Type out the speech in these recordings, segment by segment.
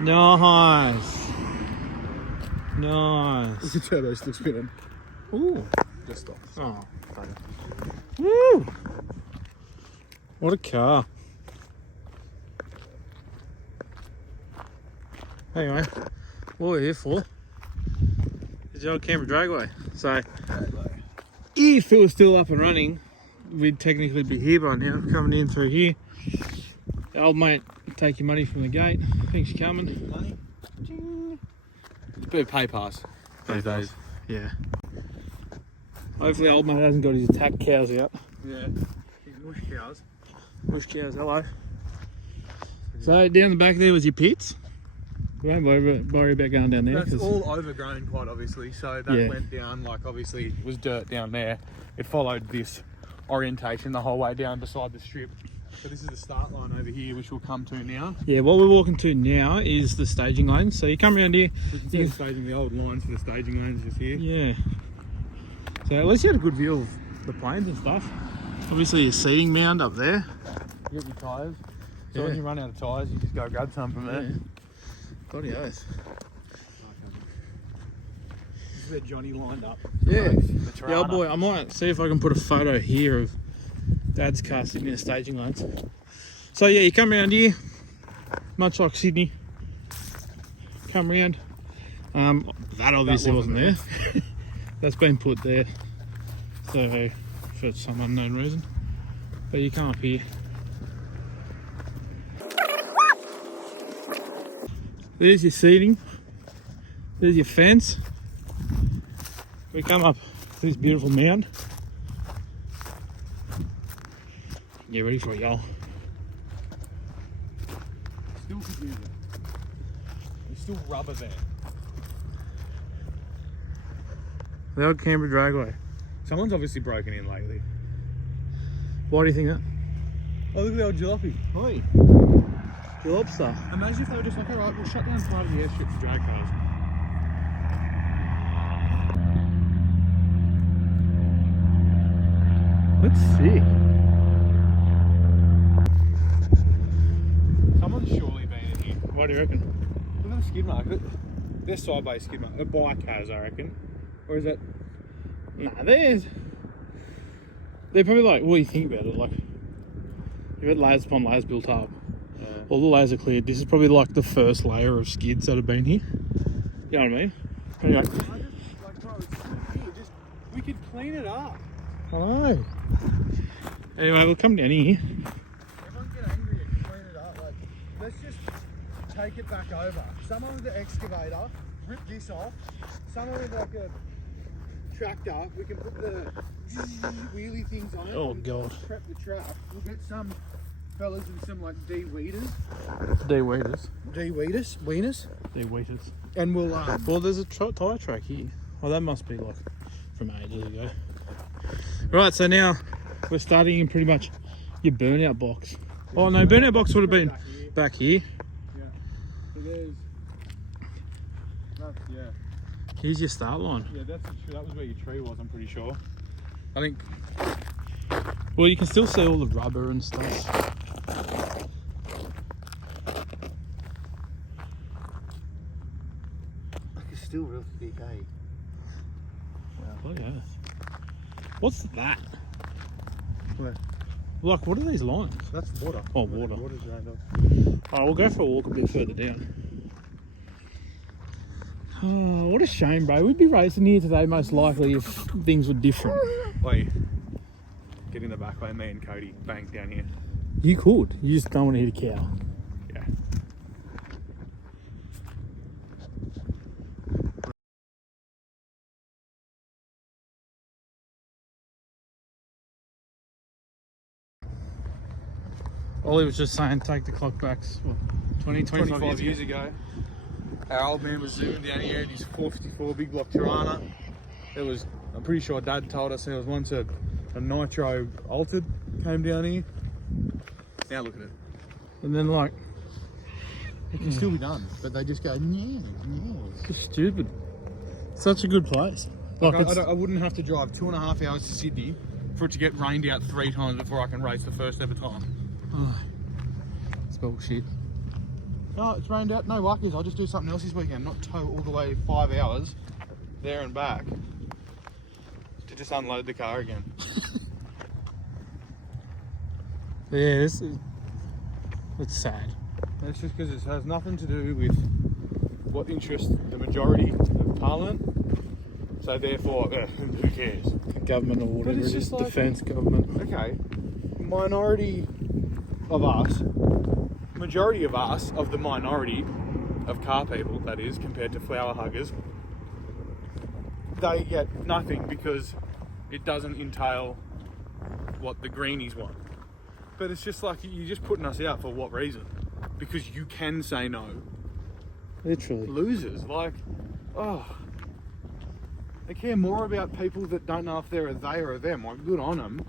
Nice. Nice. The turbo's still spinning. Ooh. Just stop. Oh. Woo. What a car. Anyway, what we're here for is the old Canberra Dragway. So, if it was still up and running, we'd technically be here by now, coming in through here. The old mate take your money from the gate. Thanks for coming. Money? Bit of pay pass these days. Yeah. Hopefully old mate hasn't got his attack cows out. Yeah. These mush cows. Mush cows, hello. So down the back there was your pits. We won't worry about going down there. That's all overgrown quite obviously, so that went down, like obviously it was dirt down there. It followed this orientation the whole way down beside the strip. So this is the start line over here, which we'll come to now. Yeah, what we're walking to now is the staging lane. So you come around here. We can see the staging, the old lines for the staging lanes just here. Yeah. So at least you had a good view of the planes and stuff. Obviously your seating mound up there. You got your tyres. So when you run out of tyres, you just go grab some from there. Yeah. Bloody oath. This is where Johnny lined up. Yeah. The old boy, I might see if I can put a photo here of Dad's car sitting in the staging lanes. So yeah, you come around here, much like Sydney. Come round. That obviously wasn't there. That's been put there. So for some unknown reason. But you come up here. There's your seating. There's your fence. We come up to this beautiful mound. Get ready for it, y'all. Still confusing. There's still rubber there. The old Canberra Dragway. Someone's obviously broken in lately. Why do you think that? Oh, look at the old jalopy. Oi. Lobster. Imagine if they were just like, alright, we'll shut down part of the airstrip for drag cars. That's sick. Someone's surely been in here. What do you reckon? Look at the skid mark. They're side-bay skid mark. The bike has, I reckon. Or is that... Nah, they're probably like, what do you think about it? Like, you've had layers upon layers built up. Yeah. All the layers are cleared. This is probably like the first layer of skids that have been here. You know what I mean? Anyway. Like, bro, it's still here. Just, we could clean it up. I know. Anyway, we'll come down here. Everyone get angry and clean it up. Like, let's just take it back over. Someone with the excavator, rip this off. Someone with like a tractor, we can put the wheelie things on it. Oh, God. Prep the track. We'll get some fellas with some like D-weeders. D-weeders. D-weeders? D-weeders. And we'll Well, there's a tyre track here. Oh, that must be like from ages ago. Right, so now we're starting in pretty much your burnout box. Oh no, burnout box would have been back here. Yeah. So there's that's, yeah. Here's your start line. Yeah, that was where your tree was, I'm pretty sure. I think. Well, you can still see all the rubber and stuff. Like it's still real thick, eh? Bloody earth. What's that? Where? Like, what are these lines? That's water. Oh, water. Water's around up. Oh, we'll go for a walk a bit further down. Oh, what a shame, bro. We'd be racing here today most likely if things were different. Wait. Get in the back lane, me and Cody bang down here. You could. You just don't want to hit a cow. Yeah. Ollie was just saying take the clock back, what, 25 years ago. Our old man was zooming down here in his 454 big block Tirana. There was, I'm pretty sure Dad told us there was once a nitro altered came down here. Now look at it. And then like, It can still be done, but they just go, yeah. it's just stupid. Such a good place. Like I wouldn't have to drive 2.5 hours to Sydney for it to get rained out 3 times before I can race the first ever time. Oh, it's bullshit. Oh, it's rained out. No workers. I'll just do something else this weekend. Not tow all the way 5 hours there and back to just unload the car again. Yeah, it's sad. And it's just because it has nothing to do with what interests the majority of Parliament. So therefore, who cares? The government or whatever it's it is, just like- defence government. Okay, minority of us, majority of us, of the minority of car people, that is, compared to flower huggers, they get nothing because it doesn't entail what the greenies want. But it's just like, you're just putting us out for what reason? Because you can say no. Literally. Losers, like, oh, they care more about people that don't know if they're a they or a them. Like, good on them.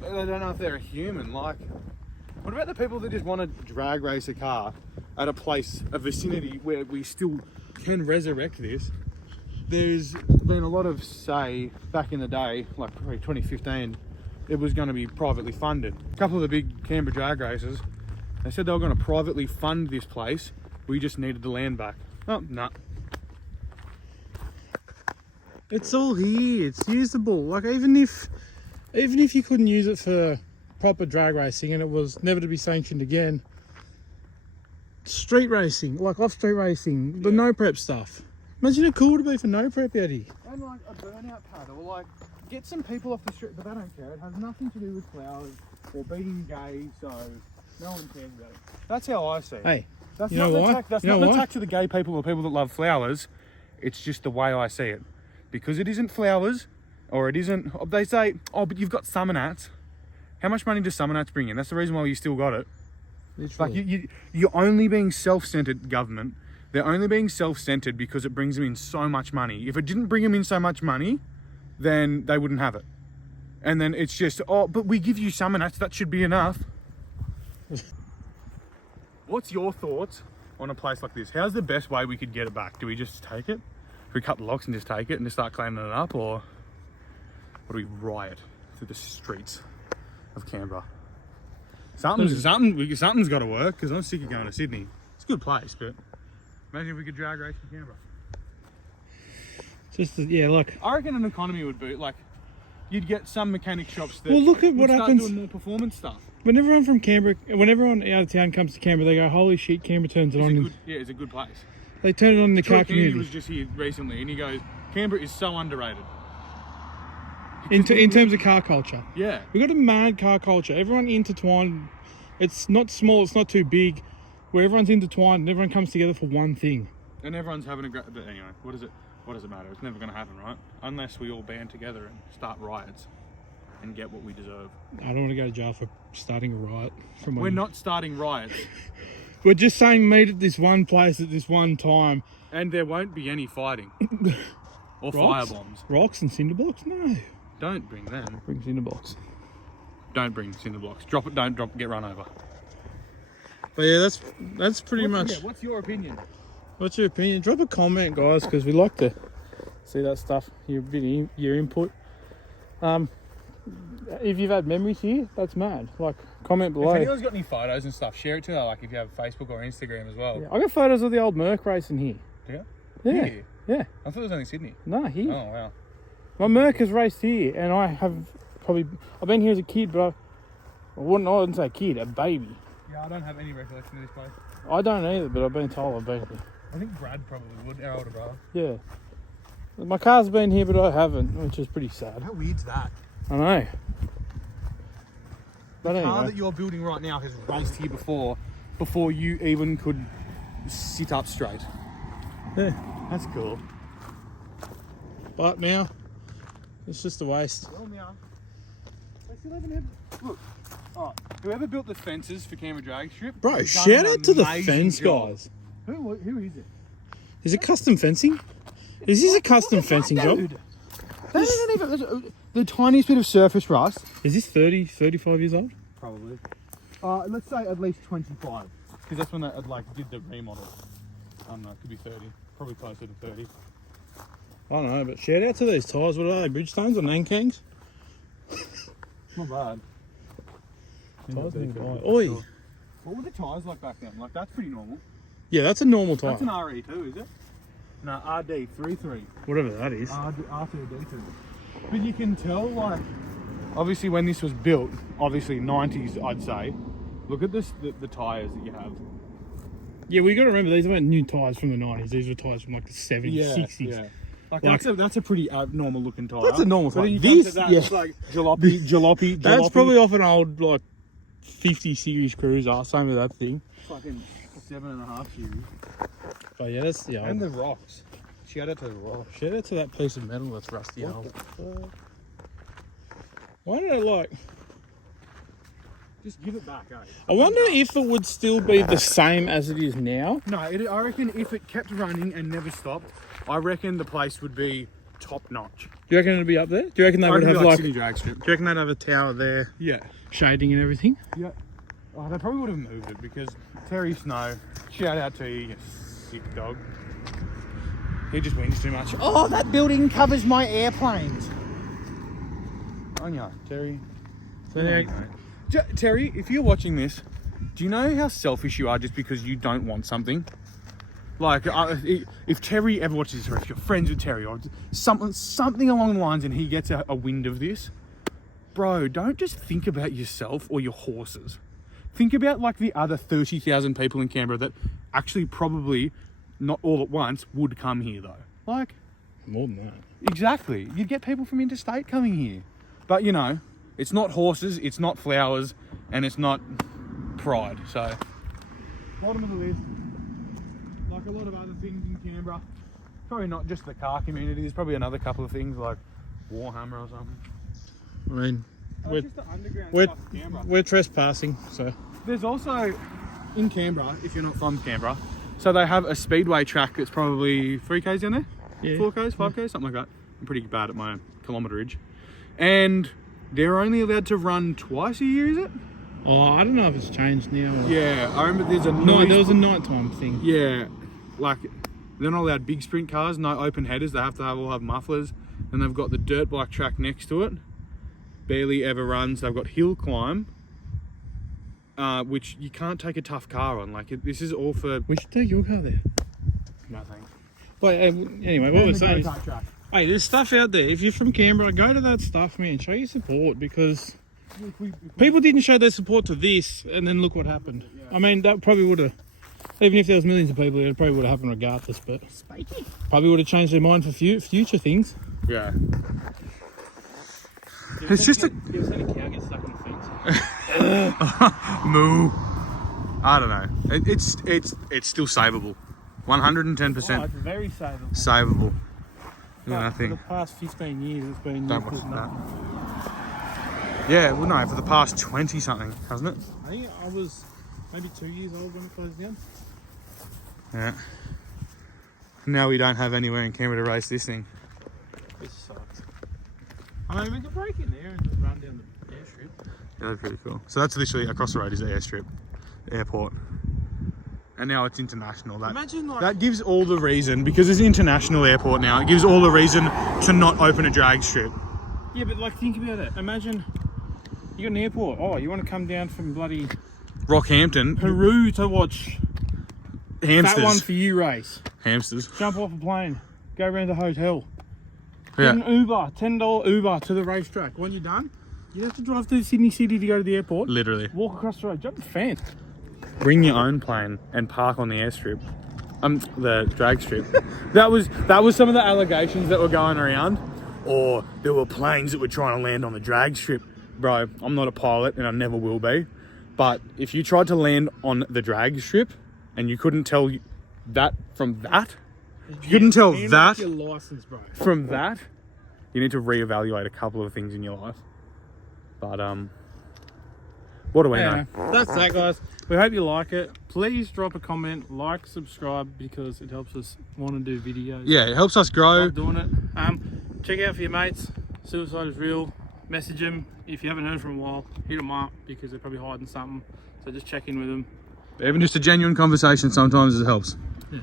They don't know if they're a human. Like, what about the people that just want to drag race a car at a place, a vicinity where we still can resurrect this? There's been a lot of say back in the day, like probably 2015, it was going to be privately funded. A couple of the big Canberra drag races, they said they were going to privately fund this place. We just needed the land back. Oh, no. It's all here. It's usable. Like even if you couldn't use it for proper drag racing and it was never to be sanctioned again, street racing, like off street racing, the no prep stuff. Imagine how cool it would be for no prep, Eddie. And like a burnout pad, or like get some people off the street, but they don't care. It has nothing to do with flowers or being gay, so no one cares about it. That's how I see it. Hey, That's you not know an why? attack. That's You know not an why? attack to the gay people or people that love flowers. It's just the way I see it. Because it isn't flowers, or it isn't. They say, oh, but you've got summer nats. How much money does summer nats bring in? That's the reason why you still got it. literally. Like you're only being self-centered, government. They're only being self-centered because it brings them in so much money. If it didn't bring them in so much money, then they wouldn't have it. And then it's just, oh, but we give you summer nats. That should be enough. What's your thoughts on a place like this? How's the best way we could get it back? Do we just take it? Do we cut the locks and just take it and just start cleaning it up? Or do we riot through the streets of Canberra? Something's got to work, because I'm sick of going to Sydney. It's a good place, but imagine if we could drag race in Canberra. Just yeah, look. I reckon an economy would be like, you'd get some mechanic shops that Well, look at would what start happens- doing more performance stuff. When everyone from Canberra, when everyone out of town comes to Canberra, they go, "Holy shit, Canberra turns it on." It's a good place. They turn it on in the Troy car Kennedy community. was just here recently, and he goes, Canberra is so underrated. In terms of car culture, Yeah. we got a mad car culture. Everyone intertwined. It's not small. It's not too big. Where everyone's intertwined and everyone comes together for one thing. And everyone's having a great... But anyway, what does it matter? It's never going to happen, right? Unless we all band together and start riots and get what we deserve. I don't want to go to jail for starting a riot. We're not starting riots. We're just saying meet at this one place at this one time. And there won't be any fighting. Or Rocks? firebombs. Rocks and cinder blocks? No. Don't bring them. Bring cinder blocks. Don't bring cinder blocks. Drop it, don't drop it, get run over. But yeah, that's pretty much. Yeah, what's your opinion? What's your opinion? Drop a comment, guys, because we like to see that stuff. Your input. If you've had memories here, that's mad. Like, comment below. If anyone's got any photos and stuff, share it to her, like if you have Facebook or Instagram as well. Yeah, I got photos of the old Merc racing here. Do you? Yeah, Here? yeah. I thought it was only Sydney. Nah, here. Oh, wow. My Merc has raced here, and I have I've been here as a kid, but I wouldn't say kid, a baby. Yeah, I don't have any recollection of this place. I don't either, but I've been told I've been here. I think Brad probably would, our older brother. Yeah. My car's been here, but I haven't, which is pretty sad. How weird's that? I know. But The car anyway. that you're building right now has raced here before you even could sit up straight. Yeah. That's cool. But now, it's just a waste. Well, now, they still haven't had... Look, whoever built the fences for Canberra Dragstrip... Bro, has done shout an out to the amazing fence job. guys. Who is it? Is it custom fencing? Is this a custom fencing job? Dude, that isn't even... The tiniest bit of surface rust... Is this 30, 35 years old? Probably. Let's say at least 25. Because that's when they did the remodel. I don't know, it could be 30. Probably closer to 30. I don't know, but shout out to these tyres. What are they, Bridgestones or Nankangs? Not bad. Tyres need to buy. Oi! What were the tyres like back then? Like, that's pretty normal. Yeah, that's a normal tyre. That's an RE2, is it? No, RD33. Whatever that is. R2D2. But you can tell, like, obviously when this was built, obviously 90s, I'd say. Look at this, the tyres that you have. Yeah, we got to remember these weren't new tyres from the 90s. These were tyres from like the 70s, 60s. Yeah. Like that's a pretty normal looking tyre. That's a normal tyre. But then you This, come to that, yeah. it's like jalopy. That's probably off an old like 50 series cruiser. Same with that thing. Fucking 7.5 series. But yeah, that's the And old. the rocks. Shout out to the rocks. Shout out to that piece of metal that's rusty What old. the fuck? Why did I like? Just give it back, eh? I wonder if it would still be the same as it is now. No, I reckon if it kept running and never stopped, I reckon the place would be top notch. Do you reckon it'd be up there? Do you reckon they I would reckon have it'd like? be Do Sydney Dragstrip. you reckon they'd have a tower there, Yeah. shading and everything? Yeah. Oh, they probably would have moved it because Terry Snow, shout out to you, you sick dog. He just wins too much. Oh, that building covers my airplanes. Anya, Terry. So there, Terry, if you're watching this, do you know how selfish you are just because you don't want something? Like, if Terry ever watches this, or if you're friends with Terry, or something along the lines, and he gets a wind of this, bro, don't just think about yourself or your horses. Think about like the other 30,000 people in Canberra that actually probably, not all at once, would come here though. Like, more than that. exactly. You'd get people from interstate coming here. But you know, it's not horses, it's not flowers, and it's not pride. So, bottom of the list. Like a lot of other things in Canberra. Probably not just the car community. There's probably another couple of things like Warhammer or something. I mean, It's just the underground we're, stuff in Canberra. we're trespassing, so. There's also, in Canberra, if you're not from Canberra, so they have a speedway track that's probably 3Ks down there? Yeah. 4Ks, 5Ks, something like that. I'm pretty bad at my kilometerage. And they're only allowed to run twice a year, is it? Oh, I don't know if it's changed now. Or... Yeah, I remember there's a No, noise... there was a nighttime thing. Yeah, like, they're not allowed big sprint cars, no open headers, they have to all have mufflers. And they've got the dirt bike track next to it. Barely ever runs. They've got hill climb, which you can't take a tough car on. Like, this is all for... We should take your car there. No thanks. But anyway, what we're saying is, hey, there's stuff out there. If you're from Canberra, go to that stuff, man. Show your support, because people didn't show their support to this, and then look what happened. I mean, that probably would have, even if there was millions of people, it probably would have happened regardless, but probably would have changed their mind for future things. Yeah. It's just a... You ever seen a cow get stuck on a fence? Moo. I don't know. It's still savable. 110% Oh, it's very savable. savable. But I for think... the past 15 years, it's been... Don't watch that. Yeah, well no, for the past 20 something, hasn't it? I think I was maybe 2 years old when it closed down. Yeah. Now we don't have anywhere in Canberra to race this thing. This sucks. I mean, we could break in there and just run down the airstrip. Yeah, that's pretty cool. So that's literally across the road is the airstrip, the airport. And now it's international. Imagine like... That gives all the reason, because it's an international airport now, it gives all the reason to not open a drag strip. Yeah, but like, think about it. Imagine you got an airport. Oh, you want to come down from bloody Rockhampton, Peru to watch hamsters. that one for you race. Hamsters. Jump off a plane, go around the hotel. Yeah. Get an Uber, $10 Uber to the racetrack. When you're done, you have to drive to Sydney City to go to the airport. Literally. Walk across the road, jump the fence. Bring your own plane and park on the airstrip. The drag strip. that was some of the allegations that were going around. Or there were planes that were trying to land on the drag strip. Bro, I'm not a pilot and I never will be. But if you tried to land on the drag strip and you couldn't tell that from that, you couldn't tell that your license, bro. from that, you need to reevaluate a couple of things in your life. But what do we know? That's that, guys. We hope you like it. Please drop a comment, like, subscribe, because it helps us want to do videos. Yeah, it helps us grow. Love doing it. Check out for your mates. Suicide is real. Message them. If you haven't heard from a while, hit them up, because they're probably hiding something. So just check in with them. Even just a genuine conversation sometimes it helps. Yeah.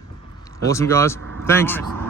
Awesome, guys. Thanks. Nice.